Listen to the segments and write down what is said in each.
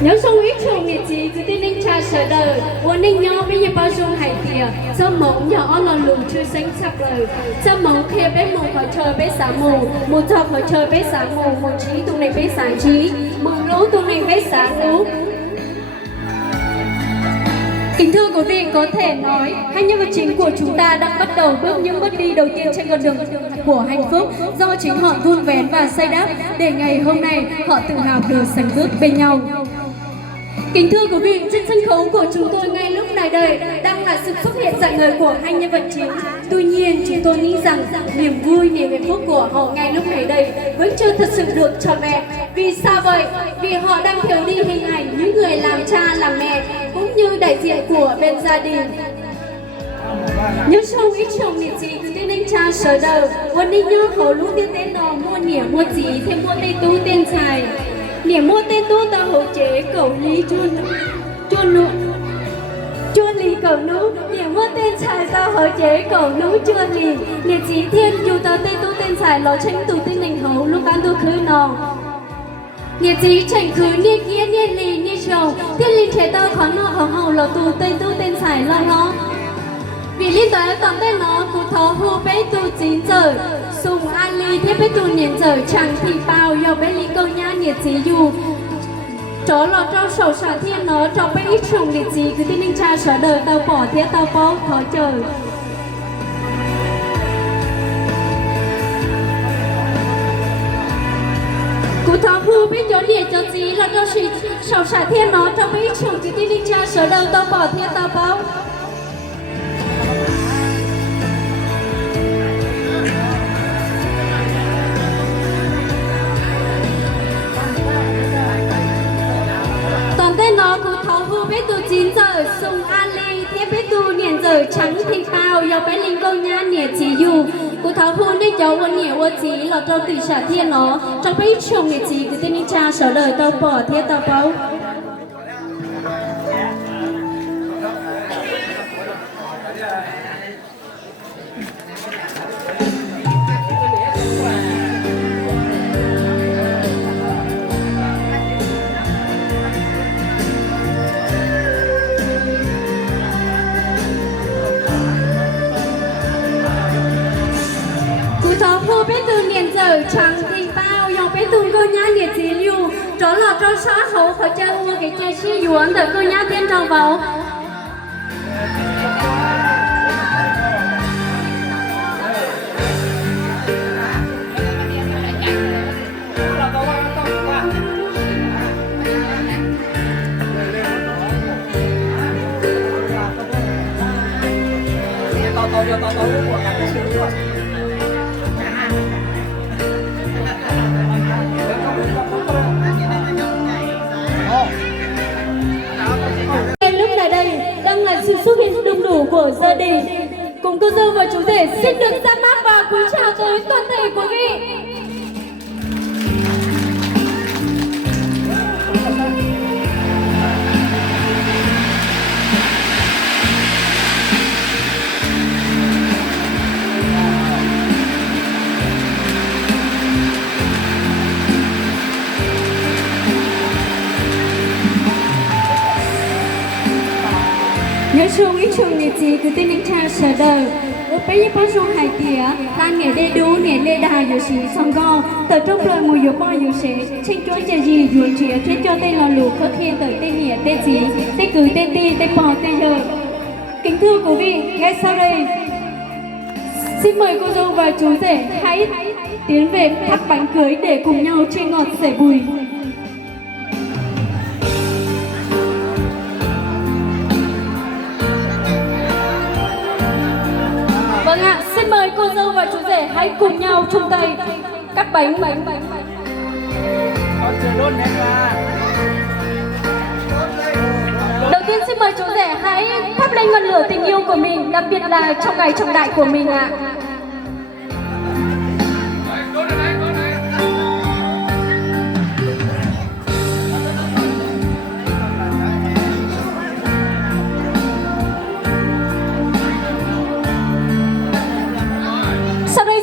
nhớ sông ít sông nhiệt gì cứ tin ninh cha sợ đời quân ninh nhau bây giờ bao sông hải tiề cho mộng nhỏ là lùn chưa sinh sắp lời cho mộng kia bé mù khỏi trời bé sáng mù mù cho khỏi trời bé sáng mù mù trí tụi này bé sáng trí mù lú tụi này bé sáng lú. Kính thưa quý vị, có thể nói hai nhân vật chính của chúng ta đang bắt đầu bước những bước đi đầu tiên trên con đường của hạnh phúc do chính họ vun vén và xây đắp để ngày hôm nay họ tự hào được sánh bước bên nhau. Kính thưa quý vị, trên sân khấu của chúng tôi ngay lúc này đây đang là sự xuất hiện dạng người của hai nhân vật chính. Tuy nhiên, chúng tôi nghĩ rằng niềm vui, niềm hạnh phúc của họ ngay lúc này đây vẫn chưa thật sự được trọn vẹn. Vì sao vậy? Vì họ đang thiếu đi hình ảnh những người làm cha, làm mẹ cũng như đại diện của bên gia đình. Nhớ sông ít sông nhiệt gì cứ tên anh cha sợ đờiวันนี้nhớ hổ lũ tiên tên đò mua nỉa mua chỉ thêm mua tây tú tên xài nỉa mua tên tú ta hỗ chế cẩu lý chuôn lì cẩu nú nỉa mua tên xài ta hỗ chế cẩu nú chuôn lì nỉa chỉ thiên dù ta tây tú tên xài lo tranh tụ tên nành hấu lúc ăn tu khứ nò nỉa chỉ tranh khứ nia kia nia lì nia trầu thiên linh trẻ ta khó nọ hầu hầu lo tụ tây tú tên xài lo lo vì liên tới tóm tên nó cụ thó hù bế tù 9 giờ sùng an ly thế bế tù niệm giờ chẳng thì bao do bế lý câu nhá nhiệt gì dù chó lọ trao sầu xả thiên nó cho bế ít sùng liệt gì cứ tin ninh cha sở đời tao bỏ thế tao bó thó trời cụ thó hù bế chó liệt cho gì là cho sầu xả thiên nó cho bế ít sùng cứ tin ninh cha sở đời tao bỏ thế tao bó. Nó cụ thấu hư bế tù 9 giờ sùng an ly thiết bế tù niệm giờ trắng thì bao do bé linh câu nha niệm chỉ dù cụ thấu hư nơi cháu quân niệm quân chỉ là trâu tỷ xả thiên nó trong bế chồng niệm chỉ cứ tên ninh cha sở đời tao bỏ thiết tao báo. Hù bế tù niệm giờ chẳng thì bao dòng bế tù cô nhá nhiệt gì lưu tró lọt tró xóa hấu khỏi chơi hùa cái chơi xí dùm đợi cô nhá tiên trò vào lúc này đây đang là sự xuất hiện đông đủ của gia đình cùng cô dâu và chú rể xin được ra mắt và cúi chào tới toàn thể quý vị. nhớ sông ít sông nhiệt gì cứ tin ninh cha sở đời ở bây giờ bao sông hải tía ta nhẹ đê đu nhẹ lê đà dù sĩ song go tờ trong lời mùi dù bao dù sẽ tranh chúa chè gì dù chìa chết cho tên lò lù có thiên tờ tên nhẹ tên gì tên cử tên ti tên bò tên giờ. Kính thưa quý vị, ngay sau đây xin mời cô dâu và chú rể hãy tiến về thắp bánh cưới để cùng nhau chia ngọt sẻ bùi. Vâng ạ, xin mời cô dâu và chú rể hãy cùng nhau chung tay cắt bánh. Đầu tiên xin mời chú rể hãy thắp lên ngọn lửa tình yêu của mình, đặc biệt là trong ngày trọng đại của mình ạ.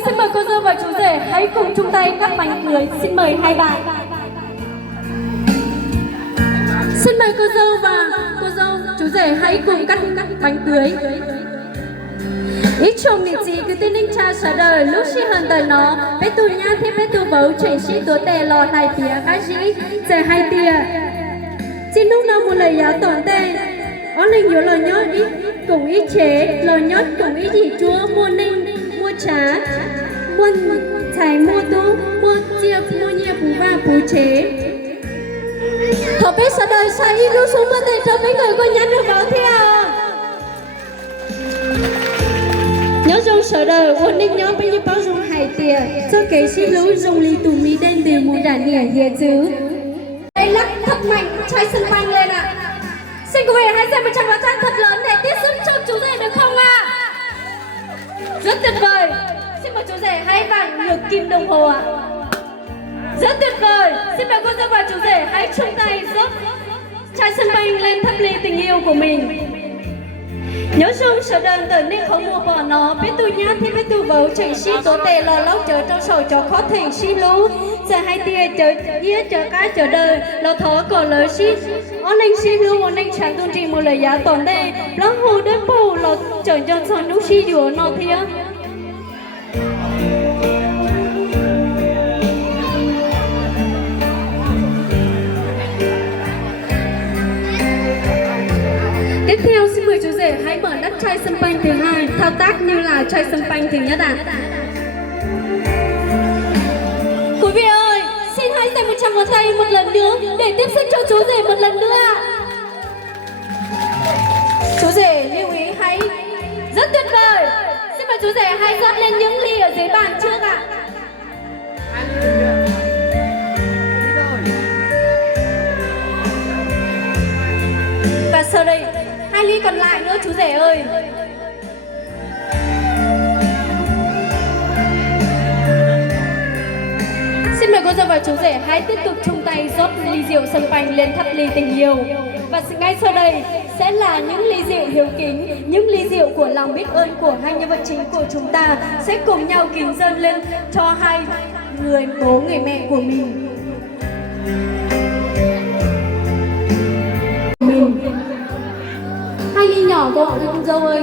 Xin mời cô dâu và chú rể hãy cùng chung tay cắt bánh cưới. Xin mời hai bạn. Xin mời cô dâu và cô dâu, chú rể hãy cùng cắt bánh cưới. Ít chồng nị chị cứ tin ninh cha trả đời lúc xí hơn đời nó bé tù nha thế bé tù bấu chảy xí tố tè lò lại tía gái dĩ rẻ hai tía xin lúc nào một lời giáo tổn tè ó linh nhớ lời nhót ít cùng ít chế lời nhót cùng ít gì chúa mua ninh mua trá mua trái mua tú mua chia mua nhia bù va bù chế thọ bé trả đời sao ít lúc xuống bên đây cho mấy người có nhắn được vào theo nhớ dùng sở đời ổn định nhóm bây giờ bao dung hải tiền cho cái xí lũ dùng ly tù mi đen đều mù đàn nhẹ nhẹ chứ đây lắc thật mạnh trai sân banh lên ạ xin quý vị hãy xem một tràng pháo tay thật lớn để tiếp sức cho chú rể được không ạ rất tuyệt vời xin mời chú rể hãy vàng ngược kim đồng hồ ạ rất tuyệt vời xin mời cô dâu và chú rể hãy chung tay giúp trai sân banh lên thắp ly tình yêu của mình. Nhớ chung sở đơn tự nên không mua bỏ nó biết tôi nhá thì biết tôi vấu chạy xí tố tệ lò lóc chờ trong sầu cho khó thành xí lú giờ hai tia chờ yết chờ cái chờ đời lò thó cổ lời xí ón anh xí lú ón anh chẳng tuân trì một lời giá tổn đây lóc hồ đến bù lò chờ cho son lúc xí dùa nó thía tiếp theo xin mời chú rể hãy mở nắp chai sâm panh thứ hai thao tác như là chai sâm panh thứ nhất ạ. Quý vị ơi, xin hãy dành một tràng pháo tay một lần nữa để tiếp sức cho chú rể một lần nữa ạ. Chú rể lưu ý hãy rất tuyệt vời. Xin mời chú rể hãy rót lên những ly ở dưới bàn trước ạ. Và sau đây 2 ly còn lại nữa chú rể ơi. Xin mời cô dâu và chú rể hãy tiếp tục chung tay rót ly rượu sâm panh lên thắp ly tình yêu. Và ngay sau đây sẽ là những ly rượu hiếu kính, những ly rượu của lòng biết ơn của hai nhân vật chính của chúng ta sẽ cùng nhau kính dâng lên cho hai người bố người mẹ của mình. Hai ly nhỏ của họ cô dâu ơi.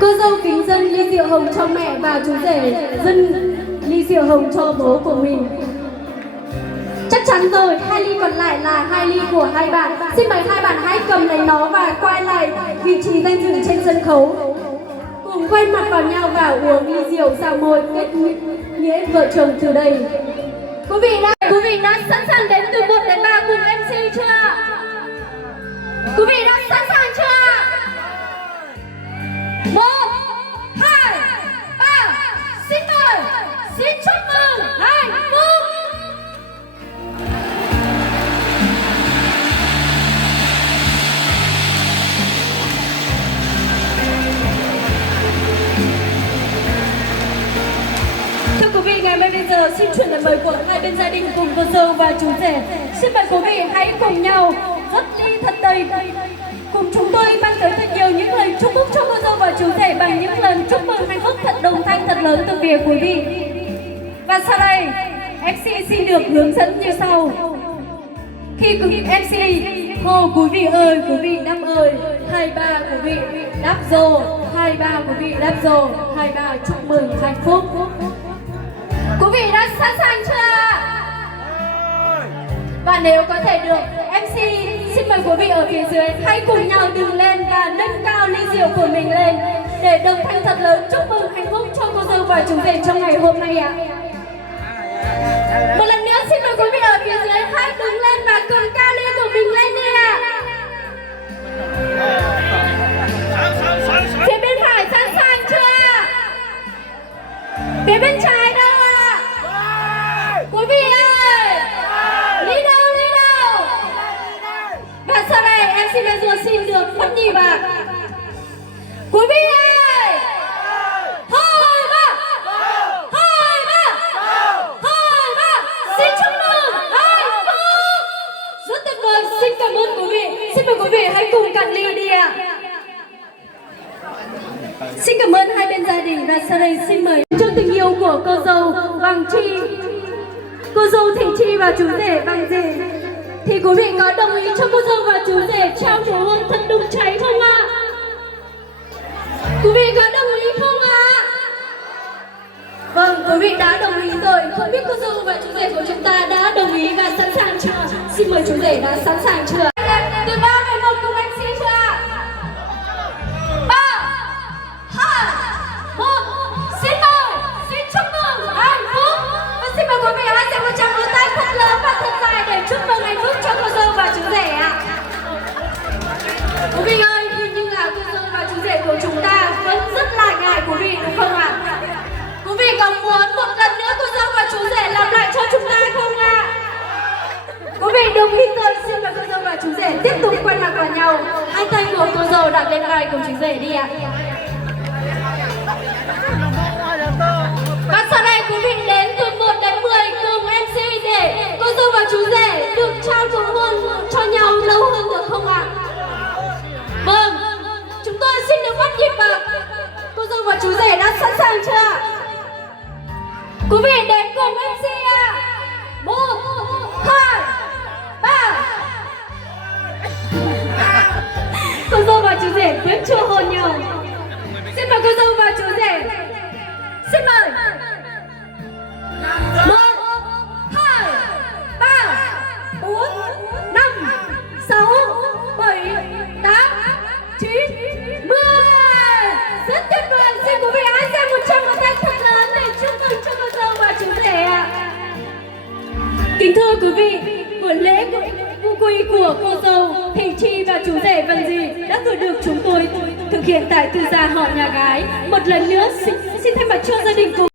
Cô dâu kính dâng ly rượu hồng cho mẹ và chú rể dâng ly rượu hồng cho bố của mình. Chắc chắn rồi, 2 ly còn lại là 2 ly của hai bạn. Xin mời hai bạn hãy cầm lấy nó và quay lại vị trí danh dự trên sân khấu. Cùng quay mặt vào nhau và uống ly rượu giao môi kết nghĩa vợ chồng từ đây. Quý vị đã sẵn sàng đến từ 1 đến 3 cùng MC chưa? Quý vị đã sẵn sàng chưa? 1, 2, 3, xin mời, xin chúc mừng hạnh phúc. Thưa quý vị, ngày bây giờ xin chuyển lời mời của hai bên gia đình cùng cô dâu và chú rể. Xin mời quý vị hãy cùng nhau rót ly thật đầy cùng chúng tôi mang tới thật nhiều những lời chúc phúc cho cô dâu và chú rể bằng những lời chúc mừng hạnh phúc thật đồng thanh thật lớn từ phía quý vị. Và sau đây MC xin được hướng dẫn như sau. Khi MC hô quý vị ơi, quý vị đáp ơi, 2, 3 quý vị đáp rồ, 2, 3 quý vị đáp rồ, 2, 3 chúc mừng hạnh phúc. Quý vị đã sẵn sàng chưa? Và nếu có thể được, MC xin mời quý vị ở phía dưới hãy cùng nhau đứng lên và nâng cao ly rượu của mình lên để đồng thanh thật lớn chúc mừng hạnh phúc cho cô dâu và chú rể trong ngày hôm nay ạ. Một lần nữa xin mời quý vị ở phía dưới hãy đứng lên và cầm cao ly của mình lên đi ạ. Phía bên phải sẵn sàng chưa? Phía bên trái đâu ạ? Quý vị ơi! Đi đâu? Và sau đây em xin bây giờ xin được phất nhịp ạ. Quý vị ơi! 2, 3! 2, 3! 2, 3! Xin chúc mừng hạnh phúc! Rất tuyệt vời, xin cảm ơn quý vị. Xin mời quý vị hãy cùng cạn ly đi ạ. Xin cảm ơn hai bên gia đình và sau đây xin mời cho tình yêu của cô dâu Hoàng Chi cô dâu Thị Chi và chú rể bằng gì? Thì quý vị có đồng ý cho cô dâu và chú rể trao nụ hôn thật đụng cháy không ạ? Quý vị có đồng ý không ạ? Vâng, quý vị đã đồng ý rồi. Không biết cô dâu và chú rể của chúng ta đã đồng ý và sẵn sàng chưa? Xin mời chú rể đã sẵn sàng chưa? Từ 3 về 1 cùng MC chưa ạ? 3, 2, 1. Xin mời, xin chúc mừng hạnh phúc. Và xin mời quý vị hãy dành một tràng vỗ tay thật lớn và thật dài để chúc mừng hạnh phúc cho cô dâu và chú rể ạ. Quý vị ơi, hình như là cô dâu và chú rể của chúng ta vẫn rất là ngại quý vị đúng không ạ? Quý vị có muốn một lần nữa cô dâu và chú rể làm lại cho chúng ta không ạ? Quý vị đồng ý rồi, xin mời cô dâu và chú rể tiếp tục quay mặt vào nhau. Hai tay của cô dâu đặt lên vai của chú rể đi ạ. Và sau đây quý vị đến từ 1 đến 10 cùng MC để cô dâu và chú rể được trao nụ hôn cho nhau lâu hơn được không ạ? Vâng, chúng tôi xin được bắt nhịp vào. Cô dâu và chú rể đã sẵn sàng chưa? Quý vị đến cùng MC ạ. 1, 2, 3. Cô dâu và chú rể vẫn chưa hôn nhau. Xin mời cô dâu và chú rể. Xin mời. 1, 2, 3, 4, 5, 6, 7, 8, 9, 10. Rất tuyệt vời. Xin quý vị hãy dành một tràng vỗ tay thật lớn để chúc mừng cho cô dâu và chú rể ạ. Kính thưa quý vị, buổi lễ vu quy của cô dâu Thị Chi và chú rể Vân Di đã vừa được chúng tôi thực hiện tại Tư Gia họ nhà gái. Một lần nữa xin thay mặt cho gia đình cùng